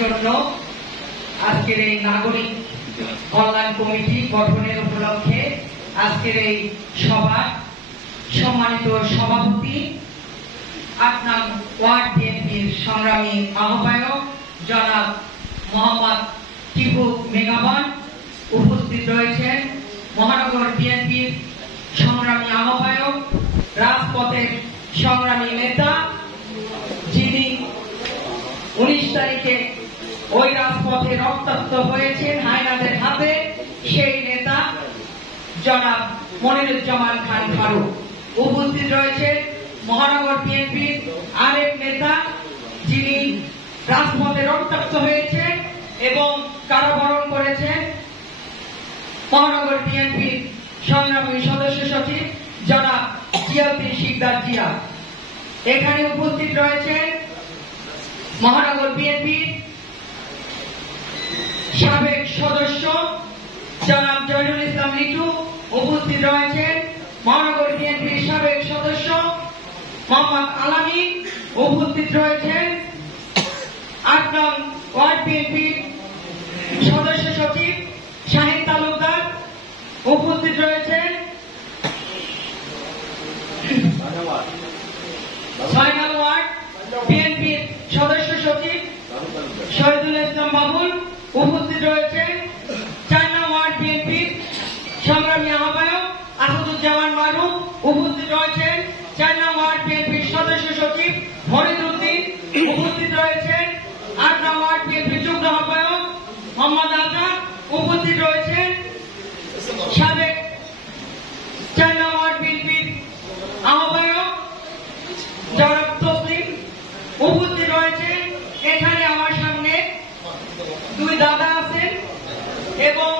জন্য আজকের এই নাগরিক কল্যাণ কমিটি গঠনের উপলক্ষে আজকের এই সভা সম্মানিত সভাপতি ৮ নং ওয়ার্ড বিএনপির সংগ্রামী আহ্বায়ক জনাব মোহাম্মদ টিপু মেঘাবন, উপস্থিত রয়েছেন মহানগর বিএনপির সংগ্রামী আহ্বায়ক, রাজপথের সংগ্রামী নেতা, যিনি 19 তারিখে ওই রাজপথে রক্তাক্ত হয়েছেন হায়নাদের হাতে, সেই নেতা জনাব মনিরুজ্জামান খান ফারুক। উপস্থিত রয়েছেন মহানগর বিএনপির আরেক নেতা, যিনি রাজপথে রক্তাক্ত হয়েছেন এবং কারাবরণ করেছেন, মহানগর বিএনপির সংগ্রামী সদস্য সচিব জনাব জিয়াউদ্দিন শিকদার জিয়া। এখানে উপস্থিত রয়েছেন মহানগর বিএনপির সাবেক সদস্য জনাব জয়নুল ইসলাম লিটু। উপস্থিত রয়েছেন মহানগর বিএনপির সাবেক সদস্য মোহাম্মদ আলামী। উপস্থিত রয়েছেন ৮ নং ওয়ার্ড বিএনপির সদস্য সচিব শাহিন তালুকদার। উপস্থিত রয়েছেন ৬ নং ওয়ার্ড বিএনপির সদস্য সচিব শহীদুল ইসলাম বাবুল। উপস্থিত রয়েছেন ৪ নং ওয়ার্ড বিএনপির সংগ্রামী আহ্বায়ক আসাদুজ্জামান মারুফ। উপস্থিত রয়েছেন ৪ নং ওয়ার্ড বিএনপির সদস্য সচিব ফরিদউদ্দিন। উপস্থিত রয়েছেন ৮ নং ওয়ার্ড বিএনপির যুগ্ম আহ্বায়ক মোহাম্মদ আজাদ। উপস্থিত রয়েছেন সাবেক ৪ নং ওয়ার্ড বিএনপির আহ্বায়ক জনাব তসলিম। উপস্থিত রয়েছেন এখানে আমার সামনে দুই দাদা আছেন এবং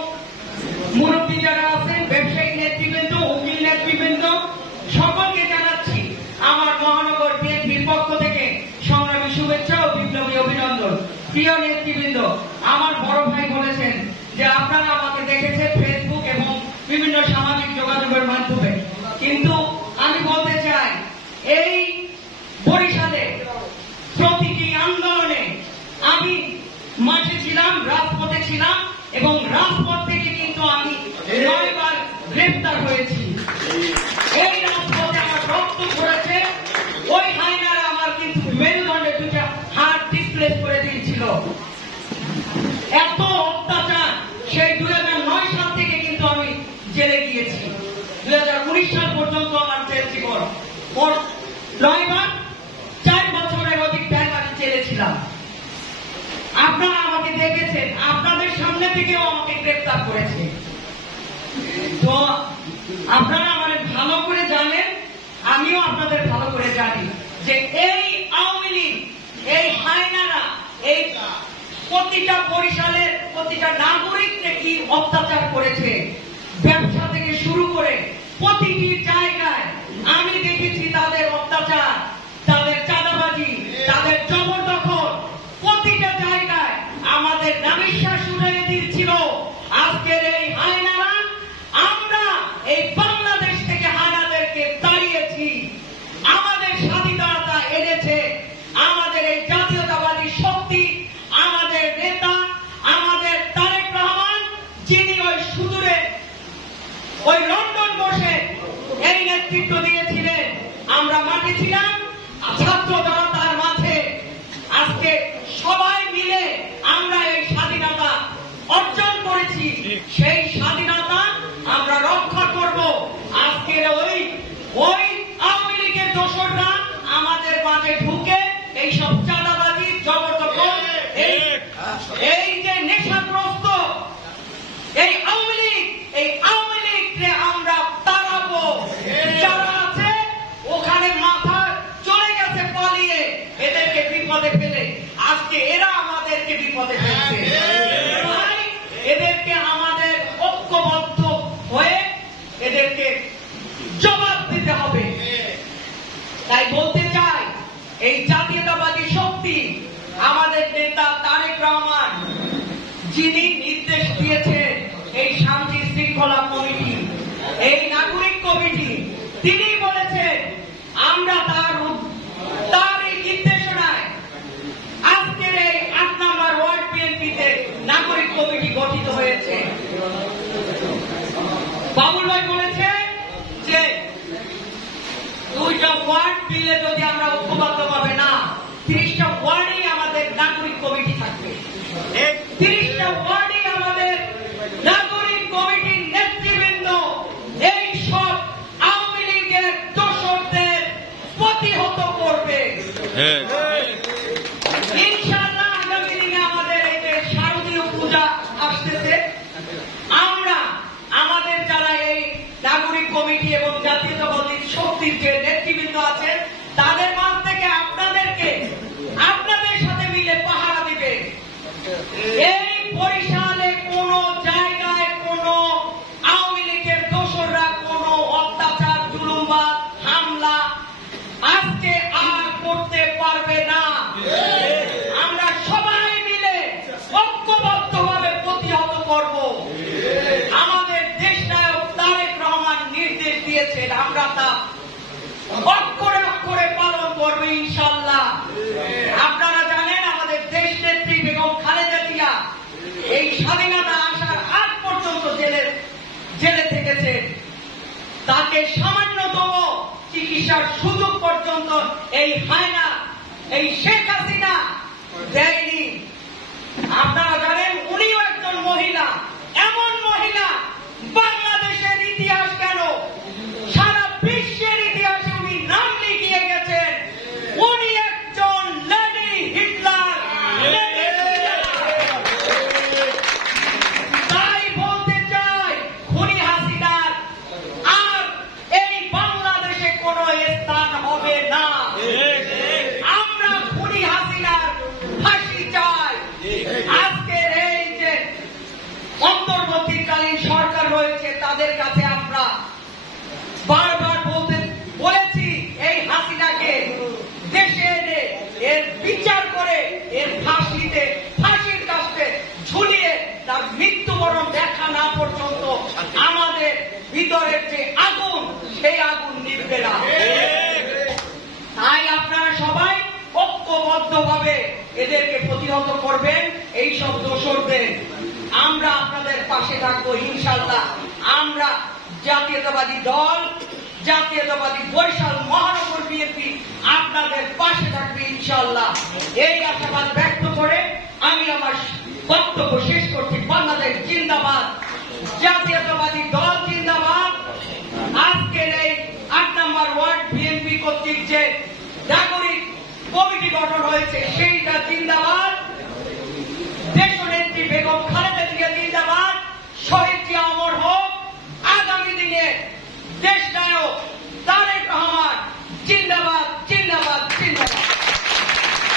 মুরব্বী যারা আছেন, ব্যবসায়িক নেতৃবৃন্দ, উকিল নেতৃবৃন্দ, সকলকে জানাচ্ছি আমার মহানগর বিএনপির পক্ষ থেকে সংগ্রামী শুভেচ্ছা ও বিপ্লবী অভিনন্দন। প্রিয় নেতৃবৃন্দ, আমার বড় ভাই বলেছেন যে আপনারা আমাকে দেখেছেন ফেসবুক এবং বিভিন্ন সামাজিক যোগাযোগের মাধ্যমে, কিন্তু আমি বলতে চাই এই বরিশালে প্রতিটি আন্দোলনে আমি মাঠে ছিলাম, রাজপথে ছিলাম এবং রাজপথ থেকে কিন্তু আমি ৯ বার গ্রেফতার হয়েছি। এই রাজপথে আমার রক্ত পড়েছে। ওই হায়নারা আমার কিন্তু মেরুদণ্ডে 2টা হাত ডিসপ্লেস করে দিয়েছিল। এত অত্যাচার সেই 2009 সাল থেকে কিন্তু আমি জেলে গিয়েছি। 2019 সাল পর্যন্ত আমার জেল জীবন। 9 বার 4 বছরের অধিক টাইম আমি জেলে ছিলাম। আপনারা আমাকে দেখেছেন, আপনাদের সামনে থেকেও আমাকে গ্রেফতার করেছে। তো আপনারা আমাদের ভালো করে জানেন, আমিও আপনাদের ভালো করে জানি যে এই আওয়ামী লীগ, এই হায়নারা এই প্রতিটা বরিশালের প্রতিটা নাগরিককে কি অত্যাচার করেছে, ব্যবসা থেকে শুরু করে প্রতিটি জায়গায় আমি দেখেছি তাদের অত্যাচার, তাদের চাঁদাবাজি, তাদের জবরদখল। প্রতিটা জায়গায় আমাদের নাবিশ্বাস উড়িয়ে দিচ্ছিল। আজকের এই হায়নারা, আমরা এই বাংলাদেশ থেকে হায়নাদেরকে তাড়িয়েছি। আমাদের স্বাধীনতা এনেছে আমাদের এই জাতীয়তাবাদী শক্তি, আমাদের নেতা, আমাদের তারেক রহমান, যিনি ওই সুদূরে ওই লন্ডন বসে এই নেতৃত্ব দিয়েছিলেন। আমরা মাঠে ছিলাম, ছাত্র জনতার মাঝে। আজকে সবাই মিলে আমরা এই স্বাধীনতা অর্জন করেছি। সেই স্বাধীনতা আমরা রক্ষা করব। আজকের ওই আওয়ামী লীগের দোসররা আমাদের মাঝে ঢুকে এইসব চাঁদাবাজি, জবরদখল, এই যে নেশাগ্রস্ত এই আওয়ামী লীগকে আমরা তাড়াবো। যারা আছে ওখানে মাথা চলে গেছে পালিয়ে, এদেরকে বিপদে ফেলে আজকে এরা আমাদেরকে বিপদে ফেলছে। তাই এদেরকে আমাদের ঐক্যবদ্ধ হয়ে এদেরকে জবাব দিতে হবে। তাই বলতে চাই, এই জাতীয়তাবাদী শক্তি, আমাদের নেতা তারেক রহমান, যিনি নির্দেশ দিয়েছেন এই শান্তি শৃঙ্খলা কমিটি, এই নাগরিক কমিটি, তিনি বলেছেন আমরা তার এই নির্দেশনায় আজকের এই ৮ নম্বর ওয়ার্ড মিলে যদি আমরা ঐক্যবদ্ধ পাবে না, 30টা ওয়ার্ডেই আমাদের নাগরিক কমিটি থাকবে, 30টা ওয়ার্ডেই আমাদের নাগরিক কমিটির নেতৃবৃন্দ এই সব আওয়ামী লীগের দোষরদের প্রতিহত করবে। ইনশাআল্লাহ আগামী দিনে আমাদের এই যে শারদীয় পূজা আসতেছে, আমরা আমাদের যারা এই নাগরিক কমিটি এবং জাতীয়তাবাদী শক্তির যে নেতৃবৃন্দ আছে তাদের মাঝ থেকে আপনাদের সাথে মিলে পাহারা দিবে। এই বরিশালে কোন জায়গায় কোন আওয়ামী লীগের দোসররা কোন অত্যাচার, জুলুমবাদ, হামলা আজকে আর করতে পারবে না। আমরা সবাই মিলে ঐক্যবদ্ধভাবে প্রতিহত করব। আমাদের দেশনায়ক তারেক রহমান নির্দেশ দিয়েছেন, আমরা তা অক্ষরে অক্ষরে পালন করবো ইনশাআল্লাহ। আপনারা জানেন আমাদের দেশ নেত্রী বেগম খালেদা জিয়া এই স্বাধীনতা আসার আগ পর্যন্ত জেলে থেকেছে, তাকে সামান্যতম চিকিৎসার সুযোগ পর্যন্ত এই হায়না এই শেখ হাসিনা দেয়নি। আপনারা জানেন উনিও একজন মহিলা, এমন মহিলা বাংলাদেশের ইতিহাস কেন সারা বিশ্বের ইতিহাসে উনি নাম লিখিয়ে গেছেন। উনি একজন লেডি হিটলার। তাই বলতে চাই খুনি হাসিনার আর এই বাংলাদেশে কোন স্থান হবে না। আমরা খুনি হাসিনার ফাঁসি চাই। আজকের এই যে অন্তর্বর্তীকালীন সরকার রয়েছে তাদের কাছে আমরা বারবার বলেছি এই হাসিনাকে দেশে এনে এর বিচার করে এর ফাঁসির কাছে ঝুলিয়ে তার মৃত্যুবরণ দেখা না পর্যন্ত আমাদের ভিতরের যে আগুন সেই আগুন নিভবে না। তাই আপনারা সবাই ঐক্যবদ্ধভাবে এদেরকে প্রতিহত করবেন, এই সব দোষরদের। আমরা আপনাদের পাশে থাকবো ইনশাআল্লাহ। আমরা জাতীয়তাবাদী দল, জাতীয়তাবাদী বরিশাল মহানগর বিএনপি আপনাদের পাশে থাকবে ইনশাআল্লাহ। এই আশাবাদ ব্যক্ত করে আমি আমার বক্তব্য শেষ করছি। বাংলাদেশ জিন্দাবাদ, জাতীয়তাবাদী দল জিন্দাবাদ। আজকের এই 8 নম্বর ওয়ার্ড বিএনপি কর্তৃক যে নাগরিক কমিটি গঠন হয়েছে সেইটা জিন্দাবাদ। দেশনেত্রী বেগম খালেদা জিয়া জিন্দাবাদ। শহীদ জিয়া অমর হোক। আগামী দিনে